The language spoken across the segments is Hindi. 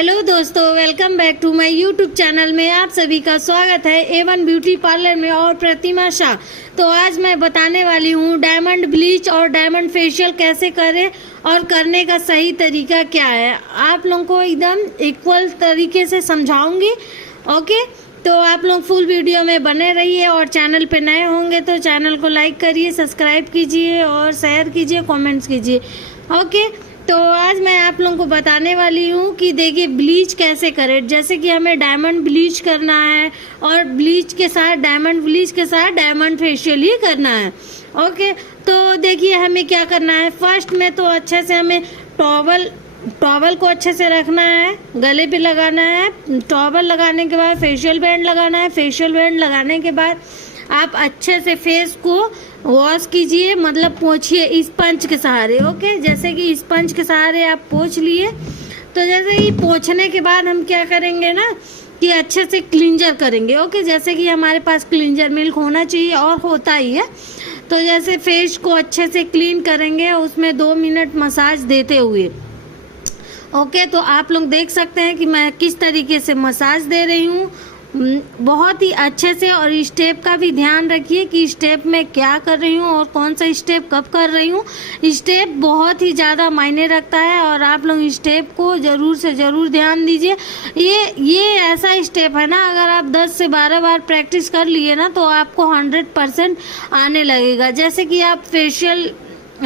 हेलो दोस्तों, welcome back to my YouTube channel में आप सभी का स्वागत है A1 ब्यूटी पार्लर में और प्रतिमा शाह। तो आज मैं बताने वाली हूँ डायमंड ब्लीच और डायमंड फेशियल कैसे करें और करने का सही तरीका क्या है। आप लोगों को एकदम इक्वल तरीके से समझाऊंगी। ओके, तो आप लोग फुल वीडियो में बने रहिए और चैनल पे नए होंगे तो चैनल को लाइक करिए, सब्सक्राइब कीजिए और शेयर कीजिए, कमेंट्स कीजिए। ओके, तो आज मैं आप लोगों को बताने वाली हूँ कि देखिए ब्लीच कैसे करें। जैसे कि हमें डायमंड ब्लीच करना है और ब्लीच के साथ डायमंड ब्लीच के साथ डायमंड फेशियल ही करना है। ओके, तो देखिए हमें क्या करना है। फर्स्ट में तो अच्छे से हमें टॉवल को अच्छे से रखना है, गले पे लगाना है। टॉवल लगाने के बाद फेशियल बैंड लगाना है। फेशियल बैंड लगाने के बाद आप अच्छे से फेस को वॉश कीजिए, मतलब पोंछिए स्पंज के सहारे। ओके, जैसे कि स्पंज के सहारे आप पोंछ लिए। तो जैसे कि पोंछने के बाद हम क्या करेंगे ना कि अच्छे से क्लींजर करेंगे। ओके, जैसे कि हमारे पास क्लींजर मिल्क होना चाहिए और होता ही है। तो जैसे फेस को अच्छे से क्लीन करेंगे, उसमें 2 मिनट मसाज देते हुए। ओके, तो आप लोग देख सकते हैं कि मैं किस तरीके से मसाज दे रही हूँ, बहुत ही अच्छे से। और स्टेप का भी ध्यान रखिए कि स्टेप में क्या कर रही हूँ और कौन सा स्टेप कब कर रही हूँ। स्टेप बहुत ही ज़्यादा मायने रखता है और आप लोग स्टेप को ज़रूर से ज़रूर ध्यान दीजिए। ये ऐसा स्टेप है ना, अगर आप 10 से 12 बार प्रैक्टिस कर लिए ना तो आपको 100% आने लगेगा। जैसे कि आप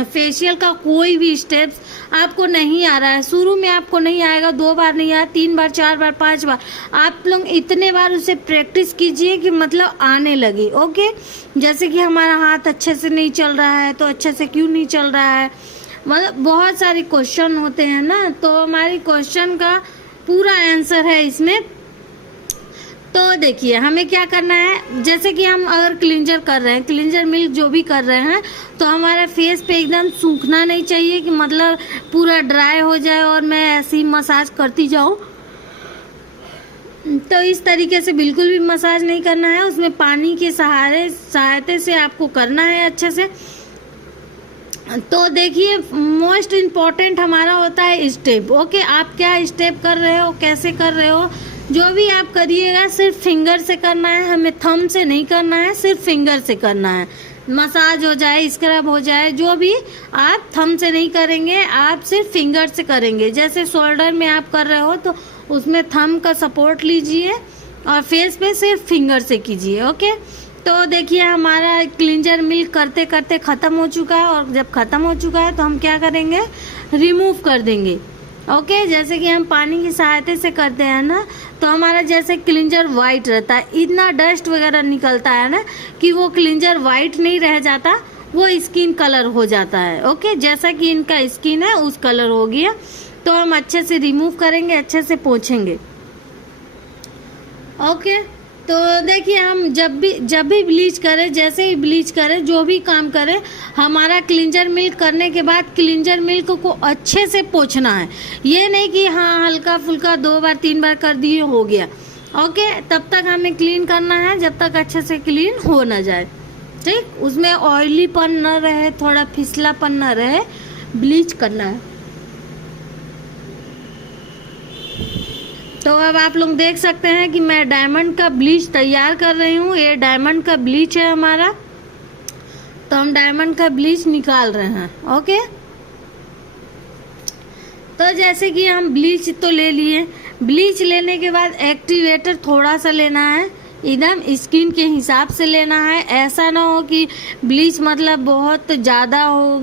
फेशियल का कोई भी स्टेप्स आपको नहीं आ रहा है, शुरू में आपको नहीं आएगा, 2 बार नहीं आया, 3 बार, 4 बार, 5 बार, आप लोग इतने बार उसे प्रैक्टिस कीजिए कि मतलब आने लगे। ओके, जैसे कि हमारा हाथ अच्छे से नहीं चल रहा है तो अच्छे से क्यों नहीं चल रहा है, मतलब बहुत सारे क्वेश्चन होते हैं ना, तो हमारी क्वेश्चन का पूरा आंसर है इसमें। तो देखिए हमें क्या करना है। जैसे कि हम अगर क्लींजर कर रहे हैं, क्लींजर मिल्क जो भी कर रहे हैं, तो हमारे फेस पे एकदम सूखना नहीं चाहिए कि मतलब पूरा ड्राई हो जाए और मैं ऐसी मसाज करती जाऊं। तो इस तरीके से बिल्कुल भी मसाज नहीं करना है, उसमें पानी के सहायता से आपको करना है अच्छे से। तो देखिए मोस्ट इम्पॉर्टेंट हमारा होता है स्टेप। ओके, आप क्या स्टेप कर रहे हो, कैसे कर रहे हो, जो भी आप करिएगा सिर्फ फिंगर से करना है, हमें थंब से नहीं करना है, सिर्फ फिंगर से करना है। मसाज हो जाए, स्क्रब हो जाए, जो भी आप थंब से नहीं करेंगे, आप सिर्फ फिंगर से करेंगे। जैसे शोल्डर में आप कर रहे हो तो उसमें थंब का सपोर्ट लीजिए और फेस पे सिर्फ फिंगर से कीजिए। ओके, तो देखिए हमारा क्लींजर मिल्क करते करते ख़त्म हो चुका है और जब ख़त्म हो चुका है तो हम क्या करेंगे, रिमूव कर देंगे। ओके, जैसे कि हम पानी की सहायता से करते हैं ना, तो हमारा जैसे क्लींजर वाइट रहता है, इतना डस्ट वगैरह निकलता है ना कि वो क्लींजर वाइट नहीं रह जाता, वो स्किन कलर हो जाता है। ओके, जैसा कि इनका स्किन है उस कलर हो गया। तो हम अच्छे से रिमूव करेंगे, अच्छे से पोंछेंगे। ओके, तो देखिए हम जब भी ब्लीच करें, जैसे ही ब्लीच करें, जो भी काम करें, हमारा क्लींजर मिल्क करने के बाद क्लींजर मिल्क को अच्छे से पोंछना है। ये नहीं कि हाँ हल्का फुल्का 2 बार 3 बार कर दिए हो गया। ओके, तब तक हमें क्लीन करना है जब तक अच्छे से क्लीन हो ना जाए। ठीक, उसमें ऑयलीपन न रहे, थोड़ा फिसलापन न रहे, ब्लीच करना है। तो अब आप लोग देख सकते हैं कि मैं डायमंड का ब्लीच तैयार कर रही हूँ। ये डायमंड का ब्लीच है हमारा, तो हम डायमंड का ब्लीच निकाल रहे हैं। ओके, तो जैसे कि हम ब्लीच तो ले लिए, ब्लीच लेने के बाद एक्टिवेटर थोड़ा सा लेना है, एकदम स्किन के हिसाब से लेना है। ऐसा ना हो कि ब्लीच मतलब बहुत ज़्यादा हो,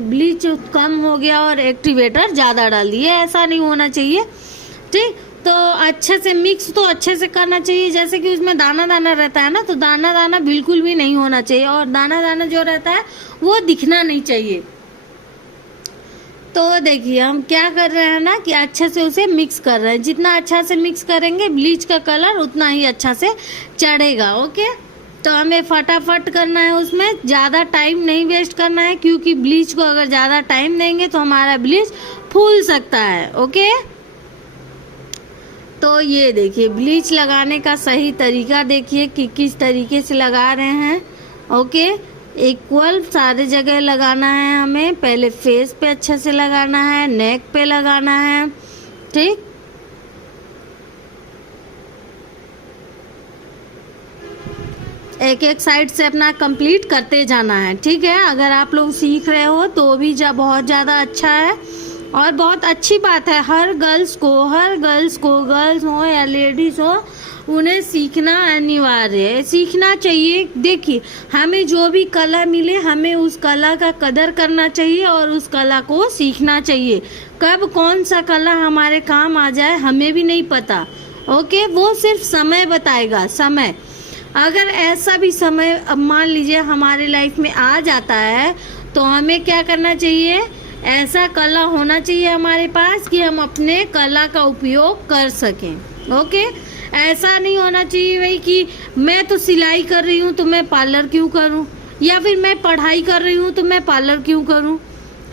ब्लीच कम हो गया और एक्टिवेटर ज़्यादा डाल दिए, ऐसा नहीं होना चाहिए। ठीक, तो अच्छे से मिक्स तो अच्छे से करना चाहिए। जैसे कि उसमें दाना दाना रहता है ना, तो दाना दाना बिल्कुल भी नहीं होना चाहिए और दाना दाना जो रहता है वो दिखना नहीं चाहिए। तो देखिए हम क्या कर रहे हैं ना कि अच्छे से उसे मिक्स कर रहे हैं। जितना अच्छा से मिक्स करेंगे ब्लीच का कलर उतना ही अच्छा से चढ़ेगा। ओके, तो हमें फटाफट करना है, उसमें ज़्यादा टाइम नहीं वेस्ट करना है, क्योंकि ब्लीच को अगर ज़्यादा टाइम देंगे तो हमारा ब्लीच फूल सकता है। ओके, तो ये देखिए ब्लीच लगाने का सही तरीका देखिए कि किस तरीके से लगा रहे हैं। ओके, इक्वल सारे जगह लगाना है हमें। पहले फेस पे अच्छे से लगाना है, नेक पे लगाना है। ठीक, एक एक साइड से अपना कंप्लीट करते जाना है, ठीक है। अगर आप लोग सीख रहे हो तो भी बहुत ज़्यादा अच्छा है और बहुत अच्छी बात है। हर गर्ल्स को गर्ल्स हो या लेडीज़ हो, उन्हें सीखना अनिवार्य है, सीखना चाहिए। देखिए, हमें जो भी कला मिले, हमें उस कला का कदर करना चाहिए और उस कला को सीखना चाहिए। कब कौन सा कला हमारे काम आ जाए हमें भी नहीं पता, ओके। वो सिर्फ समय बताएगा, समय। अगर ऐसा भी समय अब मान लीजिए हमारे लाइफ में आ जाता है तो हमें क्या करना चाहिए, ऐसा कला होना चाहिए हमारे पास कि हम अपने कला का उपयोग कर सकें, ओके। ऐसा नहीं होना चाहिए भाई कि मैं तो सिलाई कर रही हूँ तो मैं पार्लर क्यों करूँ, या फिर मैं पढ़ाई कर रही हूँ तो मैं पार्लर क्यों करूँ,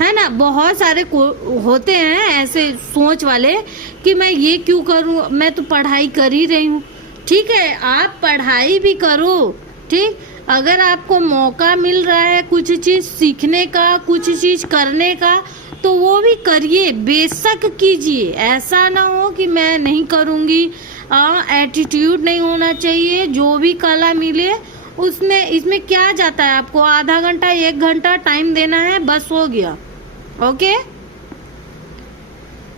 है ना। बहुत सारे होते हैं ऐसे सोच वाले कि मैं ये क्यों करूँ, मैं तो पढ़ाई कर ही रही हूँ। ठीक है, आप पढ़ाई भी करो, ठीक। अगर आपको मौका मिल रहा है कुछ चीज़ सीखने का, कुछ चीज़ करने का, तो वो भी करिए, बेशक कीजिए। ऐसा ना हो कि मैं नहीं करूँगी, एटीट्यूड नहीं होना चाहिए। जो भी कला मिले उसमें, इसमें क्या जाता है, आपको आधा घंटा 1 घंटा टाइम देना है, बस हो गया, ओके।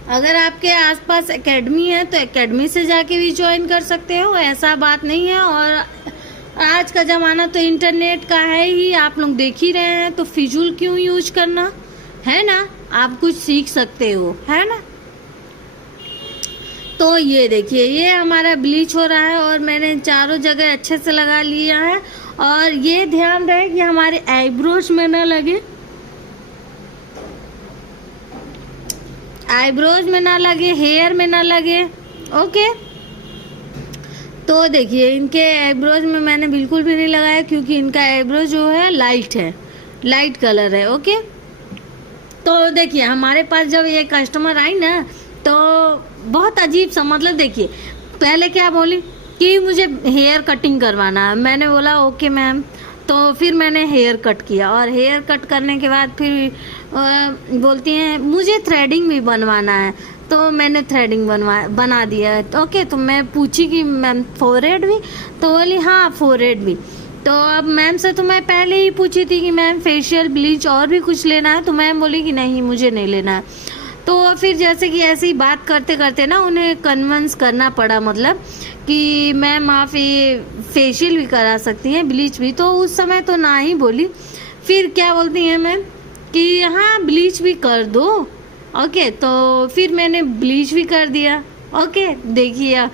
अगर आपके आसपास एकेडमी है तो एकेडमी से जाके भी ज्वाइन कर सकते हो, ऐसा बात नहीं है। और आज का ज़माना तो इंटरनेट का है ही, आप लोग देख ही रहे हैं, तो फिजूल क्यों यूज करना, है ना। आप कुछ सीख सकते हो, है ना। तो ये देखिए, ये हमारा ब्लीच हो रहा है और मैंने चारों जगह अच्छे से लगा लिया है। और ये ध्यान रहे कि हमारे आईब्रोज में ना लगे, आईब्रोज में ना लगे, हेयर में ना लगे, ओके। तो देखिए, इनके आईब्रोज में मैंने बिल्कुल भी नहीं लगाया क्योंकि इनका आईब्रोज जो है लाइट है, लाइट कलर है, ओके। तो देखिए, हमारे पास जब ये कस्टमर आई ना तो बहुत अजीब सा, मतलब देखिए, पहले क्या बोली कि मुझे हेयर कटिंग करवाना है। मैंने बोला ओके मैम। तो फिर मैंने हेयर कट किया और हेयर कट करने के बाद फिर बोलती हैं मुझे थ्रेडिंग भी बनवाना है, तो मैंने थ्रेडिंग बना दिया है। तो ओके, तो मैं पूछी कि मैम फोरहेड भी, तो बोली हाँ फोरहेड भी। तो अब मैम से तो मैं पहले ही पूछी थी कि मैम फेशियल ब्लीच और भी कुछ लेना है, तो मैम बोली कि नहीं मुझे नहीं लेना है। तो फिर जैसे कि ऐसी बात करते करते ना उन्हें कन्विंस करना पड़ा, मतलब कि मैम आप ये फेशियल भी करा सकती हैं, ब्लीच भी। तो उस समय तो ना ही बोली। फिर क्या बोलती हैं मैम कि हाँ ब्लीच भी कर दो, ओके। तो फिर मैंने ब्लीच भी कर दिया, ओके। देखिए,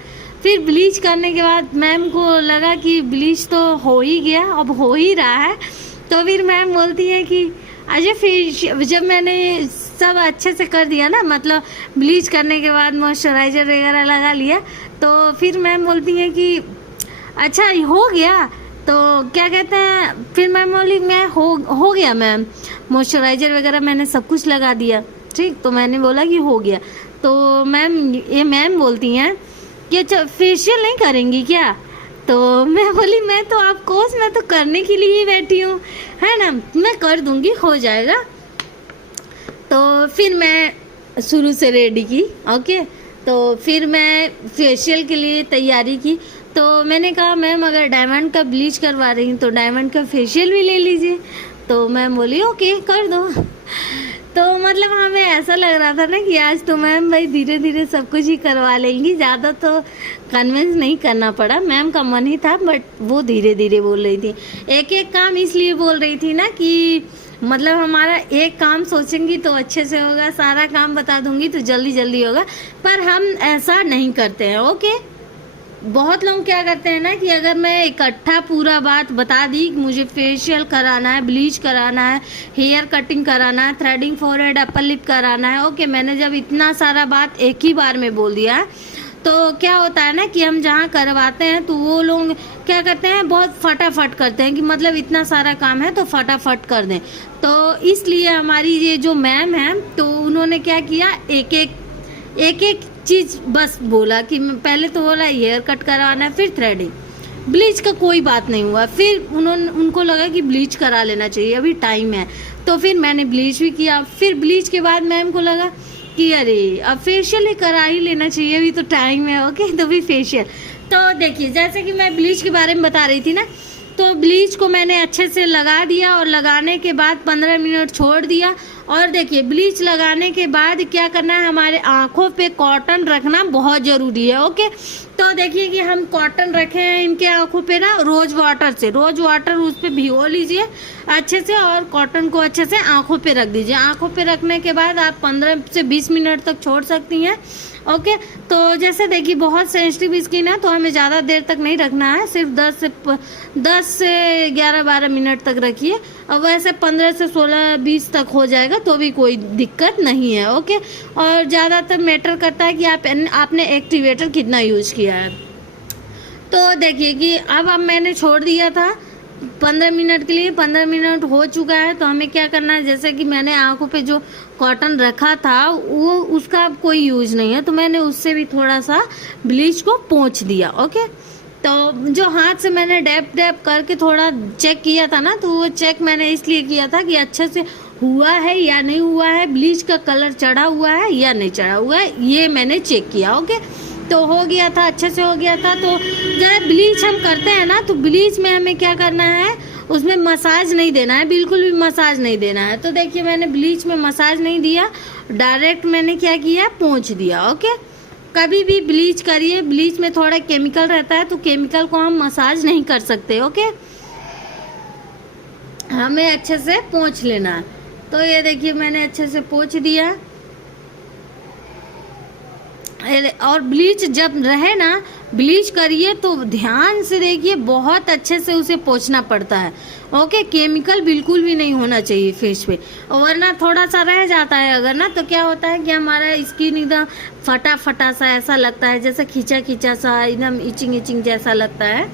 फिर ब्लीच करने के बाद मैम को लगा कि ब्लीच तो हो ही गया, अब हो ही रहा है। तो फिर मैम बोलती है कि अच्छा, फिर जब मैंने सब अच्छे से कर दिया ना, मतलब ब्लीच करने के बाद मॉइस्चराइजर वगैरह लगा लिया, तो फिर मैम बोलती है कि अच्छा हो गया, तो क्या कहते हैं, फिर मैम बोली मैं हो गया मैम, मॉइस्चराइजर वगैरह मैंने सब कुछ लगा दिया, ठीक। तो मैंने बोला कि हो गया। तो मैम बोलती हैं कि अच्छा फेशियल नहीं करेंगी क्या। तो मैं बोली मैं तो आप कोर्स में तो करने के लिए ही बैठी हूँ, है ना, मैं कर दूंगी, हो जाएगा। तो फिर मैं शुरू से रेडी की, ओके। तो फिर मैं फेशियल के लिए तैयारी की। तो मैंने कहा मैम अगर डायमंड का ब्लीच करवा रही हैं तो डायमंड का फेशियल भी ले लीजिए। तो मैम बोली ओके कर दो। तो मतलब हमें ऐसा लग रहा था ना कि आज तो मैम भाई धीरे धीरे सब कुछ ही करवा लेंगी, ज़्यादा तो कन्विंस नहीं करना पड़ा। मैम का मन ही था, बट वो धीरे धीरे बोल रही थी। एक एक काम इसलिए बोल रही थी ना कि मतलब हमारा एक काम सोचेंगी तो अच्छे से होगा, सारा काम बता दूंगी तो जल्दी जल्दी होगा, पर हम ऐसा नहीं करते हैं, ओके। बहुत लोग क्या करते हैं ना कि अगर मैं इकट्ठा पूरा बात बता दी कि मुझे फेशियल कराना है, ब्लीच कराना है, हेयर कटिंग कराना है, थ्रेडिंग, फोरहेड, अपर लिप कराना है, ओके, मैंने जब इतना सारा बात एक ही बार में बोल दिया तो क्या होता है ना कि हम जहाँ करवाते हैं तो वो लोग क्या करते हैं, बहुत फटाफट करते हैं कि मतलब इतना सारा काम है तो फटाफट कर दें। तो इसलिए हमारी ये जो मैम है तो उन्होंने क्या किया, एक एक चीज़ बस बोला कि पहले तो बोला हेयर कट करवाना है, फिर थ्रेडिंग, ब्लीच का कोई बात नहीं हुआ। फिर उनको लगा कि ब्लीच करा लेना चाहिए, अभी टाइम है, तो फिर मैंने ब्लीच भी किया। फिर ब्लीच के बाद मैम को लगा कि अरे अब फेशियल ही करा ही लेना चाहिए, अभी तो टाइम है, ओके, तो भी फेशियल। तो देखिए जैसे कि मैं ब्लीच के बारे में बता रही थी ना तो ब्लीच को मैंने अच्छे से लगा दिया और लगाने के बाद 15 मिनट छोड़ दिया। और देखिए ब्लीच लगाने के बाद क्या करना है, हमारे आँखों पे कॉटन रखना बहुत ज़रूरी है। ओके, तो देखिए कि हम कॉटन रखे हैं इनके आँखों पे ना, रोज़ वाटर उस पर भिगो लीजिए अच्छे से और कॉटन को अच्छे से आँखों पे रख दीजिए। आँखों पे रखने के बाद आप 15 से 20 मिनट तक छोड़ सकती हैं। ओके, तो जैसे देखिए बहुत सेंसिटिव स्किन है तो हमें ज़्यादा देर तक नहीं रखना है, सिर्फ 10 से 11-12 मिनट तक रखिए। और वैसे 15 से 16-20 तक हो जाएगा तो भी कोई दिक्कत नहीं है। ओके, और ज़्यादातर मैटर करता है कि आपने एक्टिवेटर कितना यूज़ किया है। तो देखिए कि अब मैंने छोड़ दिया था 15 मिनट के लिए, 15 मिनट हो चुका है। तो हमें क्या करना है, जैसे कि मैंने आंखों पे जो कॉटन रखा था वो उसका कोई यूज नहीं है, तो मैंने उससे भी थोड़ा सा ब्लीच को पोंछ दिया। ओके, तो जो हाथ से मैंने डैप करके थोड़ा चेक किया था ना, तो वो चेक मैंने इसलिए किया था कि अच्छे से हुआ है या नहीं हुआ है, ब्लीच का कलर चढ़ा हुआ है या नहीं चढ़ा हुआ है, ये मैंने चेक किया। ओके, तो हो गया था, अच्छे से हो गया था। तो जब ब्लीच हम करते हैं ना, तो ब्लीच में हमें क्या करना है, उसमें मसाज नहीं देना है, बिल्कुल भी मसाज नहीं देना है। तो देखिए मैंने ब्लीच में मसाज नहीं दिया, डायरेक्ट मैंने क्या किया, पोंछ दिया। ओके, कभी भी ब्लीच करिए, ब्लीच में थोड़ा केमिकल रहता है तो केमिकल को हम मसाज नहीं कर सकते। ओके, हमें अच्छे से पोंछ लेना है। तो ये देखिए मैंने अच्छे से पोंछ दिया। और ब्लीच जब रहे ना, ब्लीच करिए तो ध्यान से देखिए, बहुत अच्छे से उसे पोंछना पड़ता है। ओके, केमिकल बिल्कुल भी नहीं होना चाहिए फेस पे, वरना थोड़ा सा रह जाता है अगर ना, तो क्या होता है कि हमारा स्किन एकदम फटा सा ऐसा लगता है, जैसे खींचा सा, एकदम इचिंग जैसा लगता है।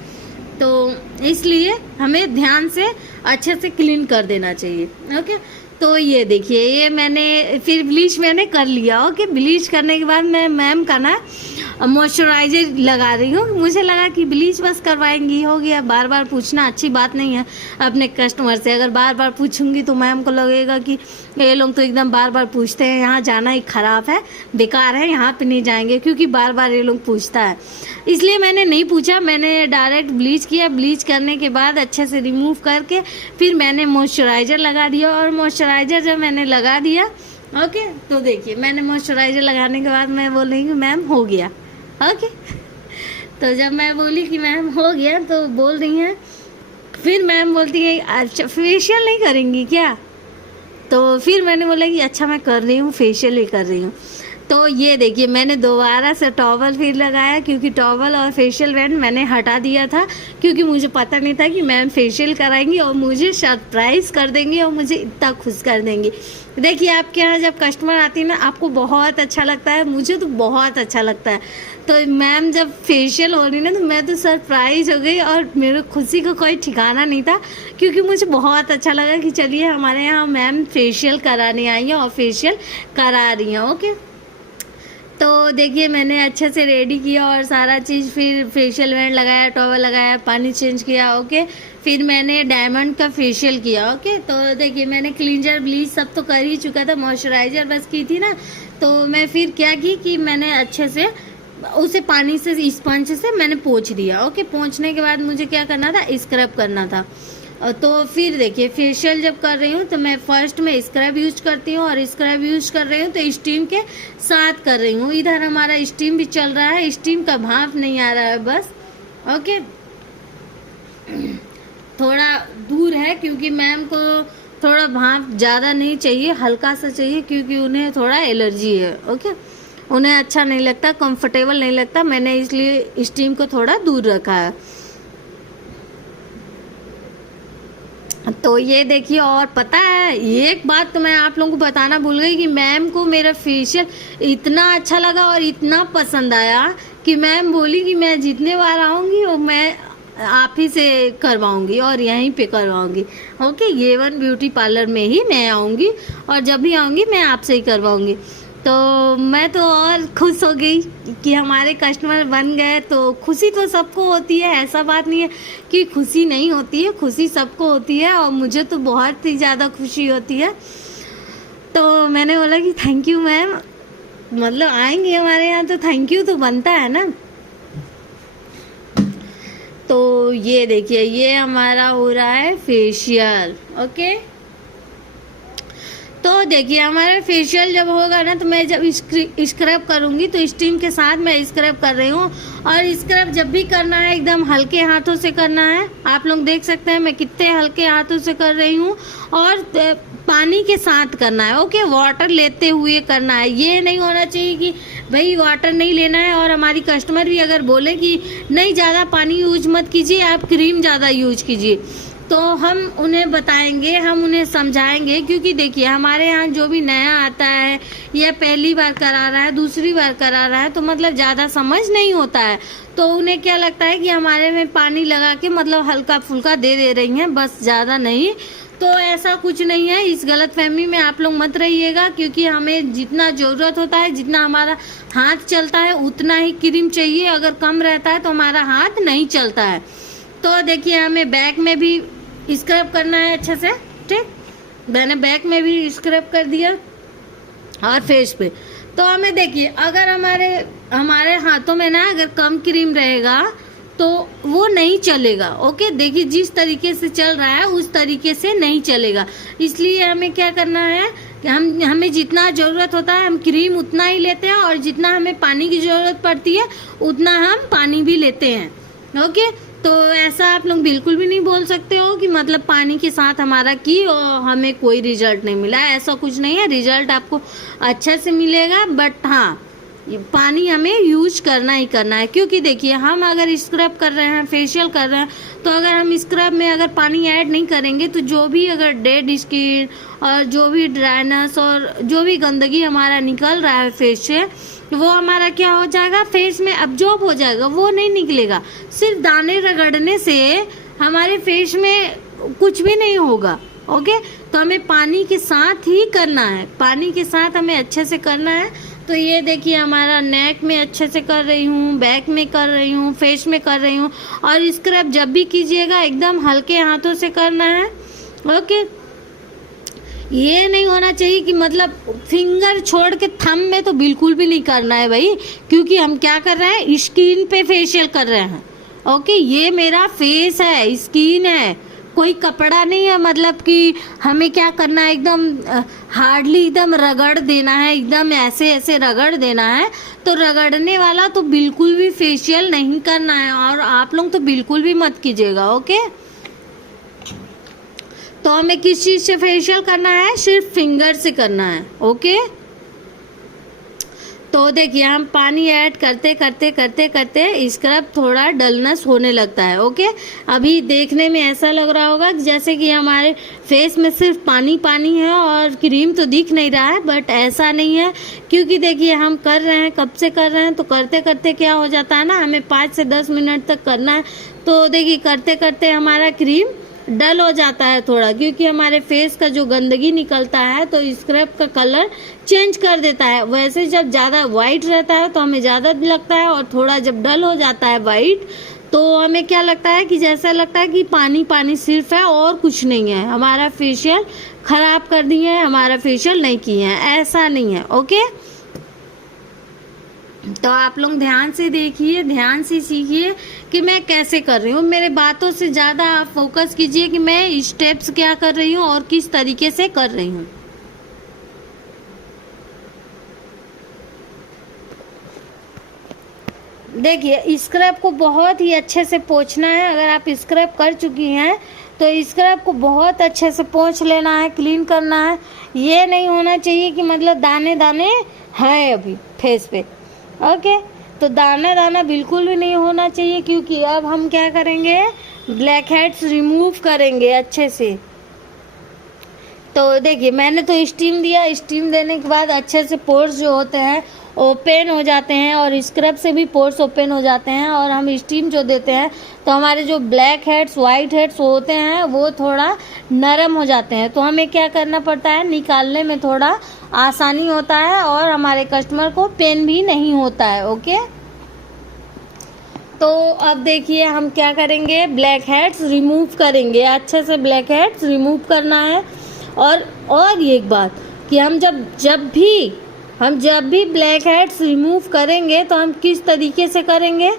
तो इसलिए हमें ध्यान से अच्छे से क्लीन कर देना चाहिए। ओके, तो ये देखिए ये मैंने फिर ब्लीच मैंने कर लिया। ओके, ब्लीच करने के बाद मैं मैम का ना मॉइस्चराइजर लगा रही हूँ। मुझे लगा कि ब्लीच बस करवाएंगी, हो गया। बार बार पूछना अच्छी बात नहीं है अपने कस्टमर से। अगर बार बार पूछूंगी तो मैम को लगेगा कि ये लोग तो एकदम बार बार पूछते हैं, यहाँ जाना ही खराब है, बेकार है, यहाँ पे नहीं जाएंगे, क्योंकि बार बार ये लोग पूछता है। इसलिए मैंने नहीं पूछा, मैंने डायरेक्ट ब्लीच किया। ब्लीच करने के बाद अच्छे से रिमूव करके फिर मैंने मॉइस्चराइजर लगा दिया। और मॉइस्चराइजर जब मैंने लगा दिया, ओके, तो देखिए मैंने मॉइस्चराइजर लगाने के बाद मैं बोल रही हूँ मैम हो गया। ओके, तो जब मैं बोली कि मैम हो गया तो बोल रही हैं, फिर मैम बोलती है अच्छा फेशियल नहीं करेंगी क्या? तो फिर मैंने बोला कि अच्छा मैं कर रही हूँ, फेशियल ही कर रही हूँ। तो ये देखिए मैंने दोबारा से टॉवल फिर लगाया, क्योंकि टॉवल और फेशियल बैंड मैंने हटा दिया था, क्योंकि मुझे पता नहीं था कि मैम फेशियल कराएंगी और मुझे सरप्राइज़ कर देंगी और मुझे इतना खुश कर देंगी। देखिए आपके यहाँ जब कस्टमर आती है ना, आपको बहुत अच्छा लगता है, मुझे तो बहुत अच्छा लगता है। तो मैम जब फेशियल हो रही ना, तो मैं तो सरप्राइज हो गई और मेरे खुशी का कोई ठिकाना नहीं था, क्योंकि मुझे बहुत अच्छा लगा कि चलिए हमारे यहाँ मैम फेशियल कराने आई हैं और फेशियल करा रही हैं। ओके, तो देखिए मैंने अच्छे से रेडी किया और सारा चीज़, फिर फेशियल बैंड लगाया, टॉवल लगाया, पानी चेंज किया। ओके, फिर मैंने डायमंड का फेशियल किया। ओके, तो देखिए मैंने क्लींजर ब्लीच सब तो कर ही चुका था, मॉइस्चराइजर बस की थी ना, तो मैं फिर क्या की कि मैंने अच्छे से उसे पानी से, स्पंज से मैंने पोंछ दिया। ओके, पोंछने के बाद मुझे क्या करना था, स्क्रब करना था। तो फिर देखिए फेशियल जब कर रही हूँ तो मैं फर्स्ट में स्क्रब यूज करती हूँ, और स्क्रब यूज कर रही हूँ तो स्टीम के साथ कर रही हूँ। इधर हमारा स्टीम भी चल रहा है, स्टीम का भाप नहीं आ रहा है बस। ओके, थोड़ा दूर है क्योंकि मैम को थोड़ा भाप ज़्यादा नहीं चाहिए, हल्का सा चाहिए, क्योंकि उन्हें थोड़ा एलर्जी है। ओके, उन्हें अच्छा नहीं लगता, कंफर्टेबल नहीं लगता, मैंने इसलिए स्टीम को थोड़ा दूर रखा है। तो ये देखिए, और पता है एक बात तो मैं आप लोगों को बताना भूल गई कि मैम को मेरा फेशियल इतना अच्छा लगा और इतना पसंद आया कि मैम बोली कि मैं जितने बार आऊँगी वो मैं आप ही से करवाऊंगी और यहीं पे करवाऊंगी। ओके, A1 ब्यूटी पार्लर में ही मैं आऊँगी और जब भी आऊँगी मैं आपसे ही करवाऊंगी। तो मैं तो और खुश हो गई कि हमारे कस्टमर बन गए। तो खुशी तो सबको होती है, ऐसा बात नहीं है कि खुशी नहीं होती है, खुशी सबको होती है और मुझे तो बहुत ही ज़्यादा खुशी होती है। तो मैंने बोला कि थैंक यू मैम, मतलब आएंगे हमारे यहाँ तो थैंक यू तो बनता है ना। तो तो ये देखिए, ये हमारा हो रहा है फेशियल। ओके, तो देखिए हमारा फेशियल जब होगा ना, तो मैं जब स्क्रब करूंगी तो स्टीम के साथ मैं स्क्रब कर रही हूँ। और स्क्रब जब भी करना है एकदम हल्के हाथों से करना है। आप लोग देख सकते हैं मैं कितने हल्के हाथों से कर रही हूँ, और पानी के साथ करना है। ओके, वाटर लेते हुए करना है। ये नहीं होना चाहिए कि भाई वाटर नहीं लेना है, और हमारी कस्टमर भी अगर बोले कि नहीं ज़्यादा पानी यूज मत कीजिए, आप क्रीम ज़्यादा यूज कीजिए, तो हम उन्हें बताएंगे, हम उन्हें समझाएंगे। क्योंकि देखिए हमारे यहाँ जो भी नया आता है या पहली बार करा रहा है, दूसरी बार करा रहा है, तो मतलब ज़्यादा समझ नहीं होता है। तो उन्हें क्या लगता है कि हमारे में पानी लगा के मतलब हल्का फुल्का दे रही हैं, बस, ज़्यादा नहीं। तो ऐसा कुछ नहीं है, इस गलतफहमी में आप लोग मत रहिएगा। क्योंकि हमें जितना ज़रूरत होता है, जितना हमारा हाथ चलता है, उतना ही क्रीम चाहिए। अगर कम रहता है तो हमारा हाथ नहीं चलता है। तो देखिए हमें बैक में भी स्क्रब करना है अच्छे से। ठीक, मैंने बैक में भी स्क्रब कर दिया और फेस पे। तो हमें देखिए अगर हमारे हाथों में ना अगर कम क्रीम रहेगा तो वो नहीं चलेगा। ओके, देखिए जिस तरीके से चल रहा है उस तरीके से नहीं चलेगा। इसलिए हमें क्या करना है कि हमें जितना ज़रूरत होता है हम क्रीम उतना ही लेते हैं, और जितना हमें पानी की ज़रूरत पड़ती है उतना हम पानी भी लेते हैं। ओके, तो ऐसा आप लोग बिल्कुल भी नहीं बोल सकते हो कि मतलब पानी के साथ हमारा की और हमें कोई रिजल्ट नहीं मिला। ऐसा कुछ नहीं है, रिजल्ट आपको अच्छे से मिलेगा। बट हाँ, पानी हमें यूज करना ही करना है। क्योंकि देखिए हम अगर स्क्रब कर रहे हैं, फेशियल कर रहे हैं, तो अगर हम स्क्रब में अगर पानी ऐड नहीं करेंगे तो जो भी अगर डेड स्किन और जो भी ड्राइनेस और जो भी गंदगी हमारा निकल रहा है फेस से, वो हमारा क्या हो जाएगा, फेस में अब्जॉर्ब हो जाएगा, वो नहीं निकलेगा। सिर्फ दाने रगड़ने से हमारे फेस में कुछ भी नहीं होगा। ओके, तो हमें पानी के साथ ही करना है, पानी के साथ हमें अच्छे से करना है। तो ये देखिए हमारा नेक में अच्छे से कर रही हूँ, बैक में कर रही हूँ, फेस में कर रही हूँ। और स्क्रब जब भी कीजिएगा एकदम हल्के हाथों से करना है। ओके, ये नहीं होना चाहिए कि मतलब फिंगर छोड़ के थंब में तो बिल्कुल भी नहीं करना है भाई। क्योंकि हम क्या कर रहे हैं, स्किन पे फेशियल कर रहे हैं। ओके, ये मेरा फेस है, स्किन है, कोई कपड़ा नहीं है। मतलब कि हमें क्या करना है, एकदम हार्डली एकदम रगड़ देना है, एकदम ऐसे ऐसे रगड़ देना है। तो रगड़ने वाला तो बिल्कुल भी फेशियल नहीं करना है, और आप लोग तो बिल्कुल भी मत कीजिएगा। ओके, तो हमें किस चीज़ से फेशियल करना है, सिर्फ फिंगर से करना है। ओके, तो देखिए हम पानी ऐड करते करते करते करते स्क्रब थोड़ा डलनेस होने लगता है। ओके, अभी देखने में ऐसा लग रहा होगा जैसे कि हमारे फेस में सिर्फ पानी पानी है और क्रीम तो दिख नहीं रहा है, बट ऐसा नहीं है। क्योंकि देखिए हम कर रहे हैं, कब से कर रहे हैं, तो करते करते क्या हो जाता है ना, हमें 5 से 10 मिनट तक करना है। तो देखिए करते करते हमारा क्रीम डल हो जाता है थोड़ा, क्योंकि हमारे फेस का जो गंदगी निकलता है तो स्क्रब का कलर चेंज कर देता है। वैसे जब ज़्यादा वाइट रहता है तो हमें ज़्यादा लगता है, और थोड़ा जब डल हो जाता है वाइट तो हमें क्या लगता है कि जैसा लगता है कि पानी पानी सिर्फ है और कुछ नहीं है, हमारा फेशियल खराब कर दिए हैं, हमारा फेशियल नहीं किए हैं। ऐसा नहीं है। ओके, तो आप लोग ध्यान से देखिए, ध्यान से सीखिए कि मैं कैसे कर रही हूँ। मेरे बातों से ज़्यादा आप फोकस कीजिए कि मैं स्टेप्स क्या कर रही हूँ और किस तरीके से कर रही हूँ। देखिए स्क्रब को बहुत ही अच्छे से पोंछना है। अगर आप स्क्रब कर चुकी हैं तो स्क्रब को बहुत अच्छे से पोंछ लेना है, क्लीन करना है। ये नहीं होना चाहिए कि मतलब दाने दाने हैं अभी फेस पे। ओके, तो दाना दाना बिल्कुल भी नहीं होना चाहिए। क्योंकि अब हम क्या करेंगे, ब्लैक हेड्स रिमूव करेंगे अच्छे से। तो देखिए मैंने तो स्टीम दिया, स्टीम देने के बाद अच्छे से पोर्स जो होते हैं ओपन हो जाते हैं, और स्क्रब से भी पोर्स ओपन हो जाते हैं। और हम स्टीम जो देते हैं तो हमारे जो ब्लैक हेड्स, वाइट हेड्स होते हैं वो थोड़ा नरम हो जाते हैं। तो हमें क्या करना पड़ता है, निकालने में थोड़ा आसानी होता है, और हमारे कस्टमर को पेन भी नहीं होता है। ओके, तो अब देखिए हम क्या करेंगे, ब्लैक हेड्स रिमूव करेंगे। अच्छे से ब्लैक हेड्स रिमूव करना है। और एक बात कि हम जब भी ब्लैक हेड्स रिमूव करेंगे तो हम किस तरीके से करेंगे,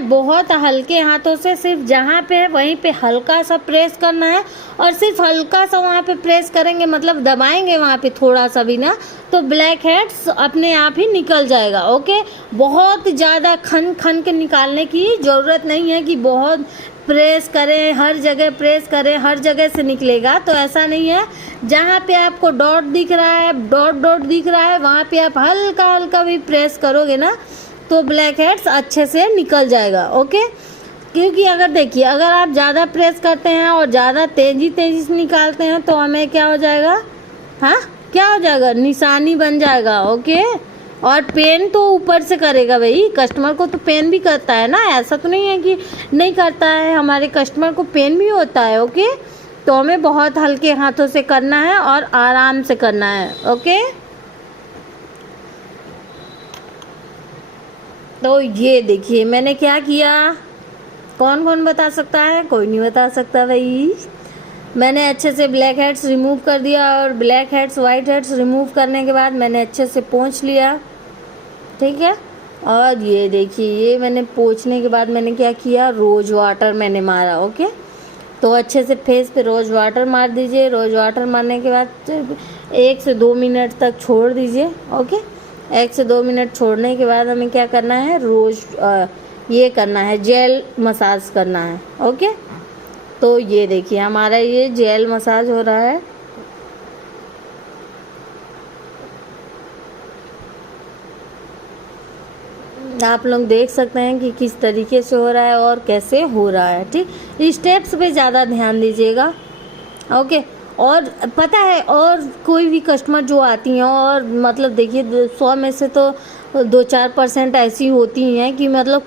बहुत हल्के हाथों से सिर्फ जहाँ पे है वहीं पे हल्का सा प्रेस करना है, और सिर्फ हल्का सा वहाँ पे प्रेस करेंगे, मतलब दबाएंगे वहाँ पे थोड़ा सा भी ना, तो ब्लैक हेड्स अपने आप ही निकल जाएगा। ओके, बहुत ज़्यादा खन खन के निकालने की ज़रूरत नहीं है कि बहुत प्रेस करें, हर जगह प्रेस करें, हर जगह से निकलेगा, तो ऐसा नहीं है। जहाँ पे आपको डॉट दिख रहा है, डॉट डॉट दिख रहा है, वहाँ पे आप हल्का हल्का भी प्रेस करोगे ना तो ब्लैक हेड्स अच्छे से निकल जाएगा। ओके, क्योंकि अगर देखिए, अगर आप ज़्यादा प्रेस करते हैं और ज़्यादा तेज़ी से निकालते हैं तो हमें क्या हो जाएगा, हाँ क्या हो जाएगा, निशानी बन जाएगा। ओके, और पेन तो ऊपर से करेगा भाई, कस्टमर को तो पेन भी करता है ना, ऐसा तो नहीं है कि नहीं करता है, हमारे कस्टमर को पेन भी होता है। ओके, तो हमें बहुत हल्के हाथों से करना है और आराम से करना है। ओके, तो ये देखिए मैंने क्या किया, कौन कौन बता सकता है, कोई नहीं बता सकता भाई। मैंने अच्छे से ब्लैक हेड्स रिमूव कर दिया, और black heads white heads remove करने के बाद मैंने अच्छे से पोंछ लिया, ठीक है। और ये देखिए, ये मैंने पोंछने के बाद मैंने क्या किया, रोज़ वाटर मैंने मारा। ओके, तो अच्छे से फेस पे रोज़ वाटर मार दीजिए। रोज़ वाटर मारने के बाद 1 से 2 मिनट तक छोड़ दीजिए। ओके, 1 से 2 मिनट छोड़ने के बाद हमें क्या करना है, रोज़ ये करना है, जेल मसाज करना है। ओके, तो ये देखिए हमारा ये जेल मसाज हो रहा है। आप लोग देख सकते हैं कि किस तरीके से हो रहा है और कैसे हो रहा है, ठीक। स्टेप्स पे ज़्यादा ध्यान दीजिएगा। ओके, और पता है, और कोई भी कस्टमर जो आती हैं, और मतलब देखिए 100 में से तो 2-4% ऐसी होती हैं कि मतलब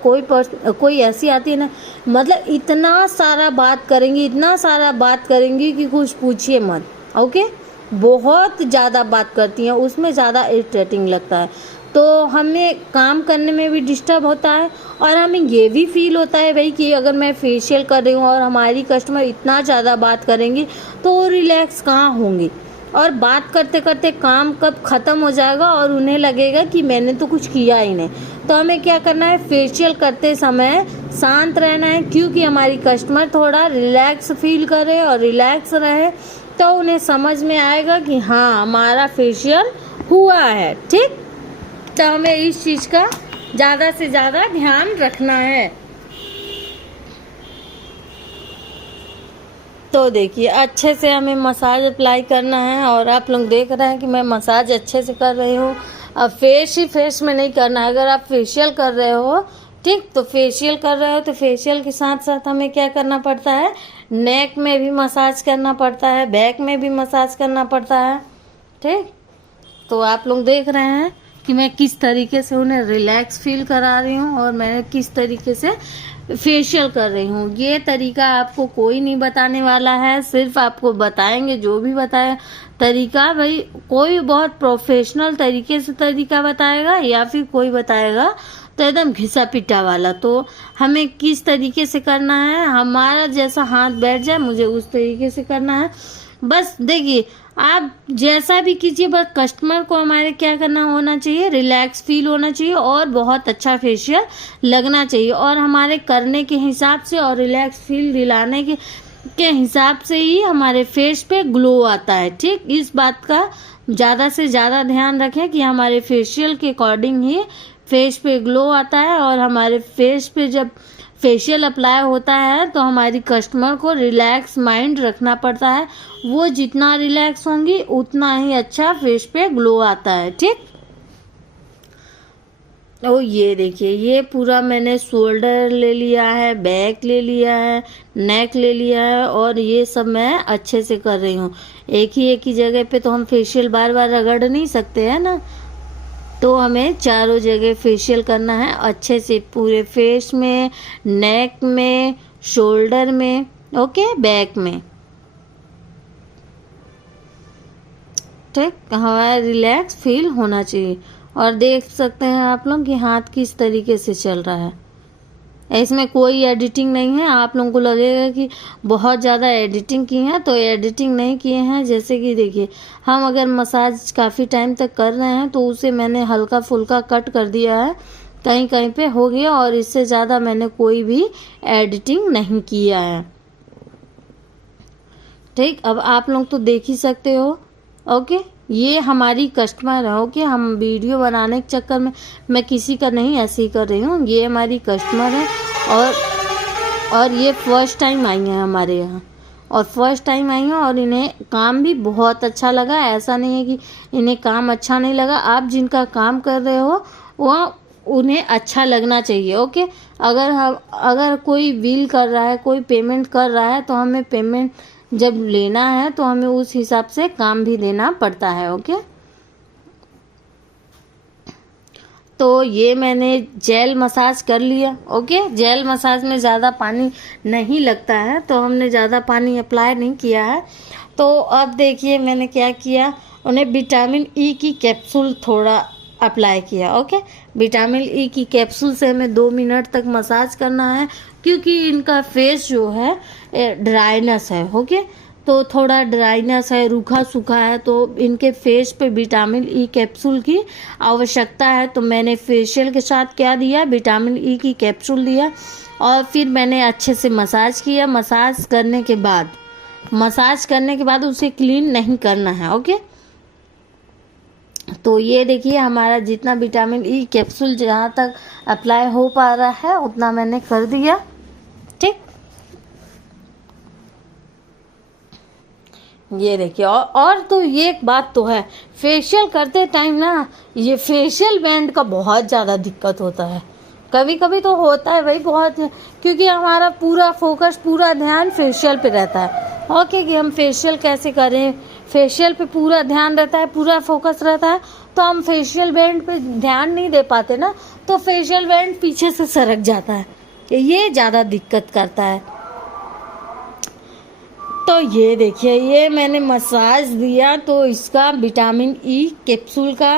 कोई ऐसी आती है ना, मतलब इतना सारा बात करेंगी, इतना सारा बात करेंगी कि कुछ पूछिए मत। ओके, बहुत ज़्यादा बात करती हैं, उसमें ज़्यादा इरिटेटिंग लगता है, तो हमें काम करने में भी डिस्टर्ब होता है, और हमें ये भी फील होता है भाई कि अगर मैं फेशियल कर रही हूँ और हमारी कस्टमर इतना ज़्यादा बात करेंगी तो वो रिलैक्स कहाँ होंगी, और बात करते करते काम कब ख़त्म हो जाएगा और उन्हें लगेगा कि मैंने तो कुछ किया ही नहीं। तो हमें क्या करना है, फेशियल करते समय शांत रहना है, क्योंकि हमारी कस्टमर थोड़ा रिलैक्स फील करे और रिलैक्स रहे, तो उन्हें समझ में आएगा कि हाँ हमारा फेशियल हुआ है, ठीक। तो हमें इस चीज़ का ज़्यादा से ज़्यादा ध्यान रखना है। तो देखिए अच्छे से हमें मसाज अप्लाई करना है, और आप लोग देख रहे हैं कि मैं मसाज अच्छे से कर रही हूँ। अब फेस में नहीं करना है। अगर आप फेशियल कर रहे हो, ठीक, तो फेशियल कर रहे हो तो फेशियल के साथ साथ हमें क्या करना पड़ता है, नेक में भी मसाज करना पड़ता है, बैक में भी मसाज करना पड़ता है, ठीक। तो आप लोग देख रहे हैं कि मैं किस तरीके से उन्हें रिलैक्स फील करा रही हूँ, और मैं किस तरीके से फेशियल कर रही हूँ। ये तरीका आपको कोई नहीं बताने वाला है, सिर्फ आपको बताएंगे जो भी बताए तरीका, भाई कोई बहुत प्रोफेशनल तरीके से तरीका बताएगा, या फिर कोई बताएगा तो एकदम घिसा पिटा वाला। तो हमें किस तरीके से करना है, हमारा जैसा हाथ बैठ जाए मुझे उस तरीके से करना है। बस देखिए, आप जैसा भी कीजिए, बस कस्टमर को हमारे क्या करना होना चाहिए, रिलैक्स फील होना चाहिए, और बहुत अच्छा फेशियल लगना चाहिए, और हमारे करने के हिसाब से और रिलैक्स फील दिलाने के हिसाब से ही हमारे फेस पे ग्लो आता है, ठीक। इस बात का ज़्यादा से ज़्यादा ध्यान रखें कि हमारे फेशियल के अकॉर्डिंग ही फेस पे ग्लो आता है, और हमारे फेस पे जब फेशियल अप्लाई होता है तो हमारी कस्टमर को रिलैक्स माइंड रखना पड़ता है। वो जितना रिलैक्स होंगी उतना ही अच्छा फेस पे ग्लो आता है, ठीक। ओ ये देखिए, ये पूरा मैंने शोल्डर ले लिया है, बैक ले लिया है, नेक ले लिया है, और ये सब मैं अच्छे से कर रही हूँ। एक ही जगह पे तो हम फेशियल बार बार रगड़ नहीं सकते हैं ना, तो हमें चारों जगह फेशियल करना है अच्छे से, पूरे फेस में, नेक में, शोल्डर में, ओके, बैक में, ठीक। हमारा रिलैक्स फील होना चाहिए। और देख सकते हैं आप लोग कि हाथ किस तरीके से चल रहा है, इसमें कोई एडिटिंग नहीं है। आप लोगों को लगेगा कि बहुत ज़्यादा एडिटिंग की है, तो एडिटिंग नहीं किए हैं। जैसे कि देखिए, हम अगर मसाज काफ़ी टाइम तक कर रहे हैं तो उसे मैंने हल्का फुल्का कट कर दिया है, कहीं कहीं पे हो गया, और इससे ज़्यादा मैंने कोई भी एडिटिंग नहीं किया है। ठीक, अब आप लोग तो देख ही सकते हो। ओके, ये हमारी कस्टमर है। ओके, हम वीडियो बनाने के चक्कर में मैं किसी का नहीं ऐसे ही कर रही हूँ। ये हमारी कस्टमर है और ये फर्स्ट टाइम आई हैं हमारे यहाँ, और फर्स्ट टाइम आई हैं, और इन्हें काम भी बहुत अच्छा लगा। ऐसा नहीं है कि इन्हें काम अच्छा नहीं लगा। आप जिनका काम कर रहे हो वह उन्हें अच्छा लगना चाहिए। ओके, अगर कोई बिल कर रहा है, कोई पेमेंट कर रहा है, तो हमें पेमेंट जब लेना है तो हमें उस हिसाब से काम भी देना पड़ता है। ओके, तो ये मैंने जेल मसाज कर लिया। ओके, जेल मसाज में ज़्यादा पानी नहीं लगता है, तो हमने ज़्यादा पानी अप्लाई नहीं किया है। तो अब देखिए मैंने क्या किया, उन्हें विटामिन ई की कैप्सूल थोड़ा अप्लाई किया। ओके, विटामिन ई की कैप्सूल से हमें 2 मिनट तक मसाज करना है, क्योंकि इनका फेस जो है ड्राइनेस है। ओके, तो थोड़ा ड्राइनेस है, रूखा सूखा है, तो इनके फेस पे विटामिन ई कैप्सूल की आवश्यकता है। तो मैंने फेशियल के साथ क्या दिया, विटामिन ई की कैप्सूल दिया, और फिर मैंने अच्छे से मसाज किया। मसाज करने के बाद उसे क्लीन नहीं करना है। ओके, तो ये देखिए हमारा जितना विटामिन ई कैप्सूल जहाँ तक अप्लाई हो पा रहा है उतना मैंने कर दिया। ठीक, ये देखिए। और तो ये एक बात तो है, फेशियल करते टाइम ना ये फेशियल बैंड का बहुत ज़्यादा दिक्कत होता है। कभी कभी तो होता है भाई बहुत, क्योंकि हमारा पूरा फोकस, पूरा ध्यान फेशियल पे रहता है। ओके, कि हम फेशियल कैसे करें, फेशियल पे पूरा ध्यान रहता है, पूरा फोकस रहता है, तो हम फेशियल बैंड पे ध्यान नहीं दे पाते ना, तो फेशियल बैंड पीछे से सरक जाता है। ये ज़्यादा दिक्कत करता है। तो ये देखिए, ये मैंने मसाज दिया, तो इसका विटामिन ई कैप्सूल का।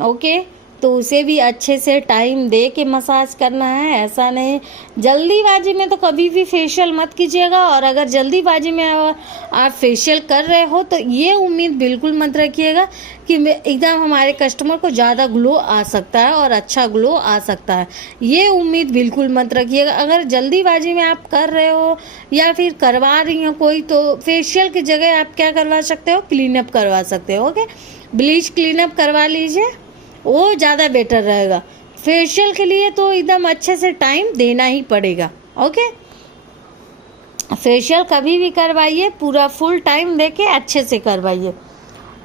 ओके, तो उसे भी अच्छे से टाइम दे के मसाज करना है। ऐसा नहीं जल्दीबाजी में तो कभी भी फेशियल मत कीजिएगा। और अगर जल्दीबाजी में आप फेशियल कर रहे हो तो ये उम्मीद बिल्कुल मत रखिएगा कि एकदम हमारे कस्टमर को ज़्यादा ग्लो आ सकता है और अच्छा ग्लो आ सकता है। ये उम्मीद बिल्कुल मत रखिएगा। अगर जल्दीबाजी में आप कर रहे हो या फिर करवा रही हो कोई, तो फेशियल की जगह आप क्या करवा सकते हो, क्लीनअप करवा सकते हो। ओके, ब्लीच क्लीनअप करवा लीजिए, वो ज़्यादा बेटर रहेगा। फेशियल के लिए तो एकदम अच्छे से टाइम देना ही पड़ेगा। ओके, फेशियल कभी भी करवाइए पूरा फुल टाइम देके अच्छे से करवाइए।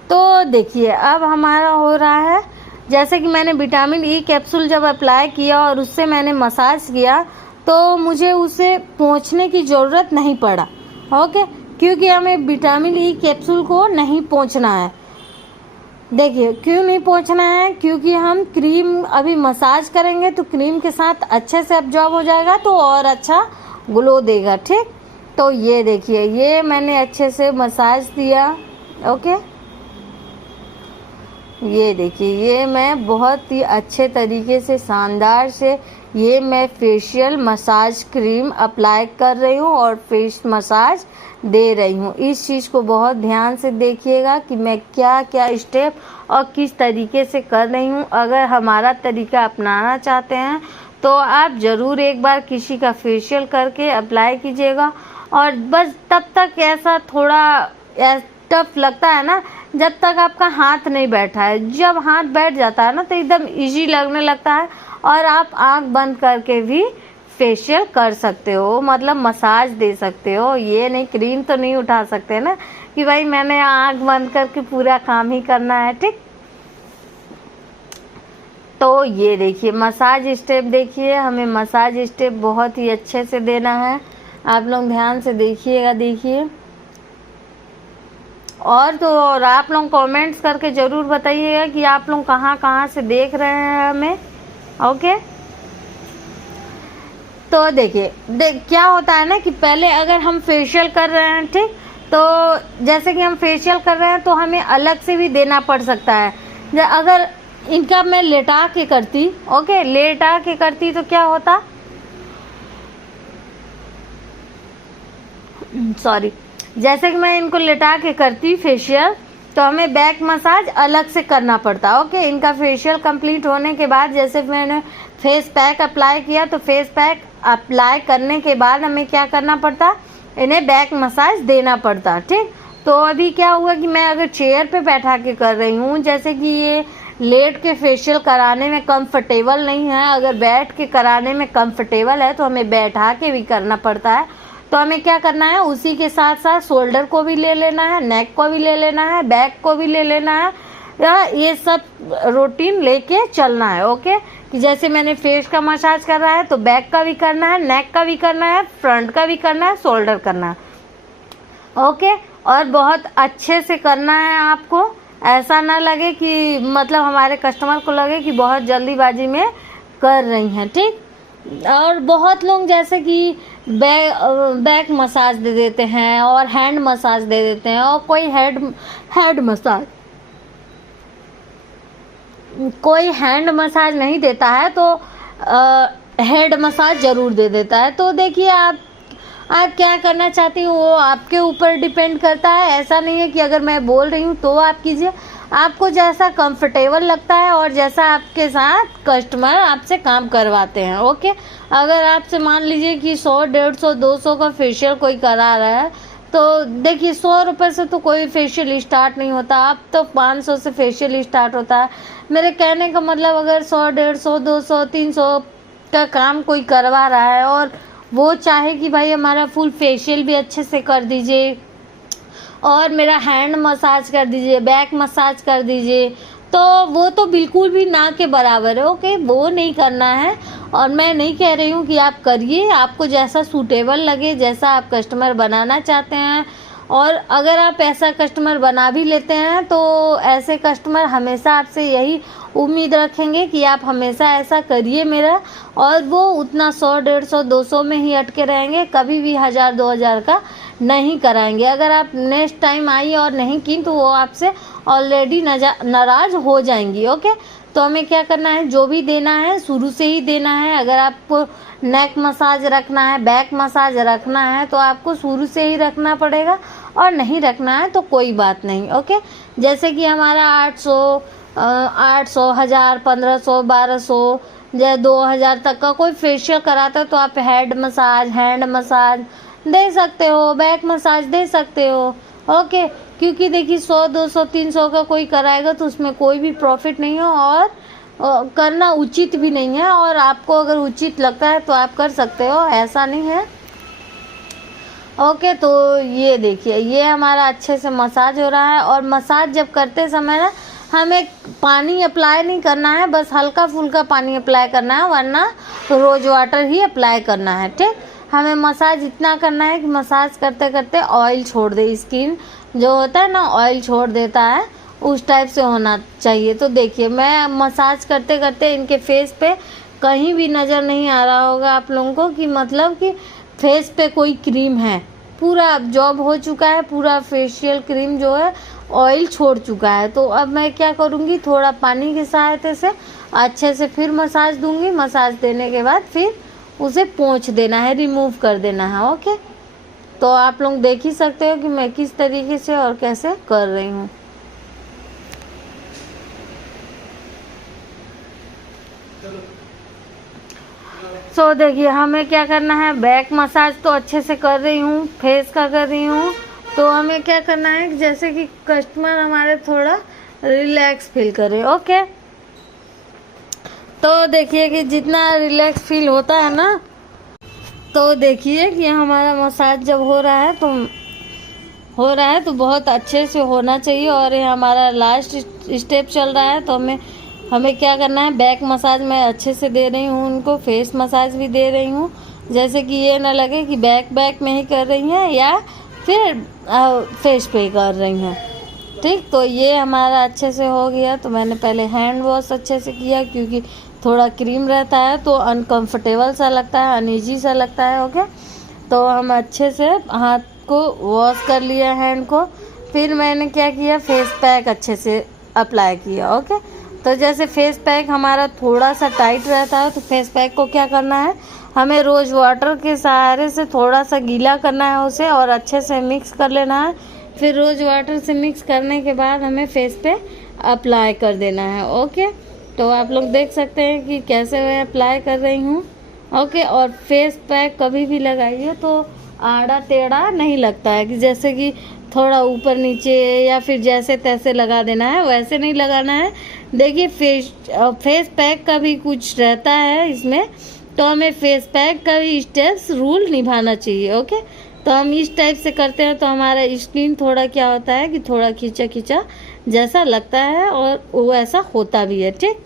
तो देखिए अब हमारा हो रहा है, जैसे कि मैंने विटामिन ई कैप्सूल जब अप्लाई किया और उससे मैंने मसाज किया, तो मुझे उसे पोंछने की ज़रूरत नहीं पड़ा। ओके, क्योंकि हमें विटामिन ई कैप्सूल को नहीं पोंछना है। देखिए क्यों नहीं पोंछना है, क्योंकि हम क्रीम अभी मसाज करेंगे तो क्रीम के साथ अच्छे से एब्जॉर्ब हो जाएगा, तो और अच्छा ग्लो देगा। ठीक, तो ये देखिए, ये मैंने अच्छे से मसाज दिया। ओके, ये देखिए, ये मैं बहुत ही अच्छे तरीके से शानदार से ये मैं फेशियल मसाज क्रीम अप्लाई कर रही हूँ और फेस मसाज दे रही हूँ। इस चीज़ को बहुत ध्यान से देखिएगा कि मैं क्या क्या स्टेप और किस तरीके से कर रही हूँ। अगर हमारा तरीका अपनाना चाहते हैं तो आप ज़रूर एक बार किसी का फेशियल करके अप्लाई कीजिएगा। और बस तब तक ऐसा थोड़ा टफ लगता है ना जब तक आपका हाथ नहीं बैठा है। जब हाथ बैठ जाता है ना तो एकदम इजी लगने लगता है और आप आंख बंद करके भी फेशियल कर सकते हो, मतलब मसाज दे सकते हो। ये नहीं, क्रीम तो नहीं उठा सकते ना कि भाई मैंने आंख बंद करके पूरा काम ही करना है। ठीक, तो ये देखिए मसाज स्टेप, देखिए हमें मसाज स्टेप बहुत ही अच्छे से देना है। आप लोग ध्यान से देखिएगा। देखिए, और तो और आप लोग कमेंट्स करके ज़रूर बताइएगा कि आप लोग कहाँ कहाँ से देख रहे हैं हमें। ओके, तो देखिए क्या होता है ना कि पहले अगर हम फेशियल कर रहे हैं, ठीक, तो जैसे कि हम फेशियल कर रहे हैं तो हमें अलग से भी देना पड़ सकता है। अगर इनका मैं लेटा के करती, ओके, लेटा के करती तो क्या होता, सॉरी, जैसे कि मैं इनको लेटा के करती फेशियल तो हमें बैक मसाज अलग से करना पड़ता। ओके, इनका फेशियल कंप्लीट होने के बाद जैसे मैंने फेस पैक अप्लाई किया तो फेस पैक अप्लाई करने के बाद हमें क्या करना पड़ता, इन्हें बैक मसाज देना पड़ता। ठीक, तो अभी क्या हुआ कि मैं अगर चेयर पे बैठा के कर रही हूँ, जैसे कि ये लेट के फेशियल कराने में कंफर्टेबल नहीं है, अगर बैठ के कराने में कंफर्टेबल है तो हमें बैठा के भी करना पड़ता है। तो हमें क्या करना है, उसी के साथ साथ शोल्डर को भी ले लेना है, नेक को भी ले लेना है, बैक को भी ले लेना है, ये सब रूटीन लेके चलना है। ओके, कि जैसे मैंने फेस का मसाज कर रहा है तो बैक का भी करना है, नेक का भी करना है, फ्रंट का भी करना है, शोल्डर करना है। ओके, और बहुत अच्छे से करना है आपको, ऐसा ना लगे कि मतलब हमारे कस्टमर को लगे कि बहुत जल्दीबाजी में कर रही हैं। ठीक, और बहुत लोग जैसे कि बैक मसाज दे देते हैं और हैंड मसाज दे देते हैं, और कोई हैंड मसाज नहीं देता है तो हेड मसाज ज़रूर दे देता है। तो देखिए आप क्या करना चाहती हो वो आपके ऊपर डिपेंड करता है। ऐसा नहीं है कि अगर मैं बोल रही हूँ तो आप कीजिए, आपको जैसा कंफर्टेबल लगता है और जैसा आपके साथ कस्टमर आपसे काम करवाते हैं। ओके, अगर आपसे मान लीजिए कि 100, 150, 200 का फेशियल कोई करा रहा है तो देखिए 100 रुपये से तो कोई फेशियल स्टार्ट नहीं होता, अब तो 500 से फेशियल स्टार्ट होता है। मेरे कहने का मतलब अगर 100, 150, 200, 300 का काम कोई करवा रहा है और वो चाहे कि भाई हमारा फुल फेशियल भी अच्छे से कर दीजिए और मेरा हैंड मसाज कर दीजिए, बैक मसाज कर दीजिए, तो वो तो बिल्कुल भी ना के बराबर है। ओके, वो नहीं करना है। और मैं नहीं कह रही हूँ कि आप करिए, आपको जैसा सूटेबल लगे, जैसा आप कस्टमर बनाना चाहते हैं। और अगर आप ऐसा कस्टमर बना भी लेते हैं तो ऐसे कस्टमर हमेशा आपसे यही उम्मीद रखेंगे कि आप हमेशा ऐसा करिए मेरा, और वो उतना 100, 150, 200 में ही अटके रहेंगे, कभी भी 1000, 2000 का नहीं कराएंगे। अगर आप नेक्स्ट टाइम आई और नहीं की तो वो आपसे ऑलरेडी नाराज़ हो जाएंगी। ओके, तो हमें क्या करना है, जो भी देना है शुरू से ही देना है। अगर आपको नेक मसाज रखना है, बैक मसाज रखना है तो आपको शुरू से ही रखना पड़ेगा, और नहीं रखना है तो कोई बात नहीं। ओके, जैसे कि हमारा 800, 1000, 1500, 1200 या 2000 तक का कोई फेशियल कराता है तो आप हेड मसाज, हैंड मसाज दे सकते हो, बैक मसाज दे सकते हो। ओके, क्योंकि देखिए 100, 200, 300 का कोई कराएगा तो उसमें कोई भी प्रॉफिट नहीं है और करना उचित भी नहीं है। और आपको अगर उचित लगता है तो आप कर सकते हो, ऐसा नहीं है। ओके, तो ये देखिए ये हमारा अच्छे से मसाज हो रहा है। और मसाज जब करते समय ना हमें पानी अप्लाई नहीं करना है, बस हल्का फुल्का पानी अप्लाई करना है, वरना रोज़ वाटर ही अप्लाई करना है। ठीक, हमें मसाज इतना करना है कि मसाज करते करते ऑयल छोड़ दे, स्किन जो होता है ना ऑयल छोड़ देता है, उस टाइप से होना चाहिए। तो देखिए मैं मसाज करते करते इनके फेस पे कहीं भी नज़र नहीं आ रहा होगा आप लोगों को कि मतलब कि फेस पे कोई क्रीम है, पूरा अब्जॉर्ब हो चुका है, पूरा फेशियल क्रीम जो है ऑयल छोड़ चुका है। तो अब मैं क्या करूँगी, थोड़ा पानी की सहायता से अच्छे से फिर मसाज दूंगी। मसाज देने के बाद फिर उसे पोंछ देना है, रिमूव कर देना है। ओके, तो आप लोग देख ही सकते हो कि मैं किस तरीके से और कैसे कर रही हूँ। सो देखिए हमें क्या करना है, बैक मसाज तो अच्छे से कर रही हूँ, फेस का कर रही हूँ। तो हमें क्या करना है, जैसे कि कस्टमर हमारे थोड़ा रिलैक्स फील करे। ओके, तो देखिए कि जितना रिलैक्स फील होता है ना, तो देखिए कि हमारा मसाज जब हो रहा है तो बहुत अच्छे से होना चाहिए। और ये हमारा लास्ट स्टेप चल रहा है। तो हमें क्या करना है, बैक मसाज मैं अच्छे से दे रही हूँ उनको, फेस मसाज भी दे रही हूँ, जैसे कि ये ना लगे कि बैक में ही कर रही हैं या फिर फेस पे कर रही हैं। ठीक, तो ये हमारा अच्छे से हो गया। तो मैंने पहले हैंड वॉश अच्छे से किया, क्योंकि थोड़ा क्रीम रहता है तो अनकंफर्टेबल सा लगता है, अनईजी सा लगता है। ओके, तो हम अच्छे से हाथ को वॉश कर लिया, हैंड को। फिर मैंने क्या किया, फेस पैक अच्छे से अप्लाई किया। ओके, तो जैसे फेस पैक हमारा थोड़ा सा टाइट रहता है तो फेस पैक को क्या करना है, हमें रोज़ वाटर के सहारे से थोड़ा सा गीला करना है उसे और अच्छे से मिक्स कर लेना है। फिर रोज़ वाटर से मिक्स करने के बाद हमें फेस पे अप्लाई कर देना है। ओके, तो आप लोग देख सकते हैं कि कैसे मैं अप्लाई कर रही हूँ। ओके, और फेस पैक कभी भी लगाइए तो आड़ा टेढ़ा नहीं लगता है कि जैसे कि थोड़ा ऊपर नीचे या फिर जैसे तैसे लगा देना है, वैसे नहीं लगाना है। देखिए फेस पैक का भी कुछ रहता है इसमें, तो हमें फेस पैक का भी स्टेप्स रूल निभाना चाहिए। ओके, तो हम इस टाइप से करते हैं तो हमारा स्किन थोड़ा क्या होता है कि थोड़ा खींचा खींचा जैसा लगता है और वो ऐसा होता भी है। ठीक,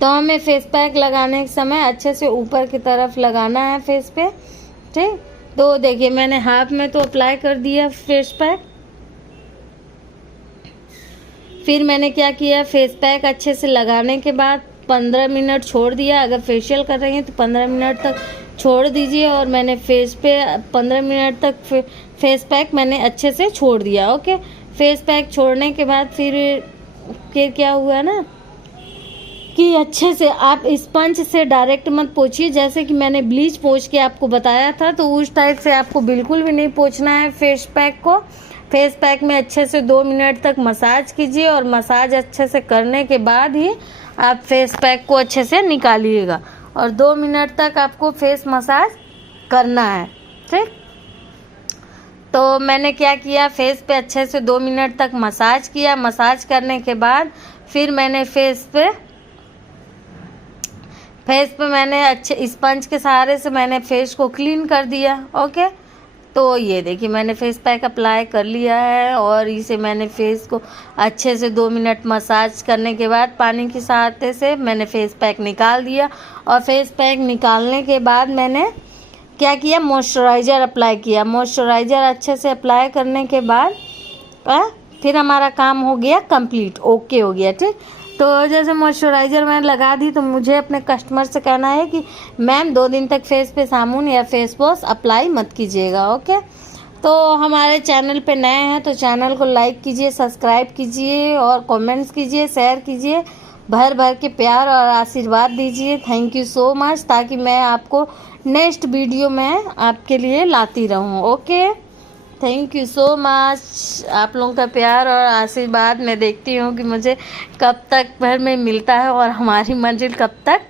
तो हमें फेस पैक लगाने के समय अच्छे से ऊपर की तरफ लगाना है फेस पे। ठीक, तो देखिए मैंने हाथ में तो अप्लाई कर दिया फेस पैक। फिर मैंने क्या किया, फेस पैक अच्छे से लगाने के बाद 15 मिनट छोड़ दिया। अगर फेशियल कर रही हैं तो 15 मिनट तक छोड़ दीजिए, और मैंने फेस पे 15 मिनट तक फेस पैक मैंने अच्छे से छोड़ दिया। ओके, फेस पैक छोड़ने के बाद फिर क्या हुआ ना कि अच्छे से आप स्पंज से डायरेक्ट मत पोंछिए, जैसे कि मैंने ब्लीच पोंछ के आपको बताया था, तो उस टाइप से आपको बिल्कुल भी नहीं पोंछना है फेस पैक को। फेस पैक में अच्छे से 2 मिनट तक मसाज कीजिए, और मसाज अच्छे से करने के बाद ही आप फेस पैक को अच्छे से निकालिएगा, और 2 मिनट तक आपको फेस मसाज करना है। ठीक, तो मैंने क्या किया, फेस पे अच्छे से 2 मिनट तक मसाज किया। मसाज करने के बाद फिर मैंने फेस पे मैंने अच्छे स्पंज के सहारे से मैंने फेस को क्लीन कर दिया। ओके, तो ये देखिए मैंने फेस पैक अप्लाई कर लिया है, और इसे मैंने फेस को अच्छे से 2 मिनट मसाज करने के बाद पानी की सहायता से मैंने फेस पैक निकाल दिया। और फेस पैक निकालने के बाद मैंने क्या किया, मॉइस्चराइज़र अप्लाई किया। मॉइस्चराइज़र अच्छे से अप्लाई करने के बाद फिर हमारा काम हो गया कंप्लीट, ओके हो गया। ठीक, तो जैसे मॉइस्चराइज़र मैंने लगा दी, तो मुझे अपने कस्टमर से कहना है कि मैम 2 दिन तक फेस पे साबुन या फेस वॉश अप्लाई मत कीजिएगा। ओके, तो हमारे चैनल पे नए हैं तो चैनल को लाइक कीजिए, सब्सक्राइब कीजिए, और कमेंट्स कीजिए, शेयर कीजिए, भर भर के प्यार और आशीर्वाद दीजिए। थैंक यू सो मच, ताकि मैं आपको नेक्स्ट वीडियो में आपके लिए लाती रहूँ। Okay, thank you so much. आप लोगों का प्यार और आशीर्वाद मैं देखती हूँ कि मुझे कब तक भर में मिलता है और हमारी मंजिल कब तक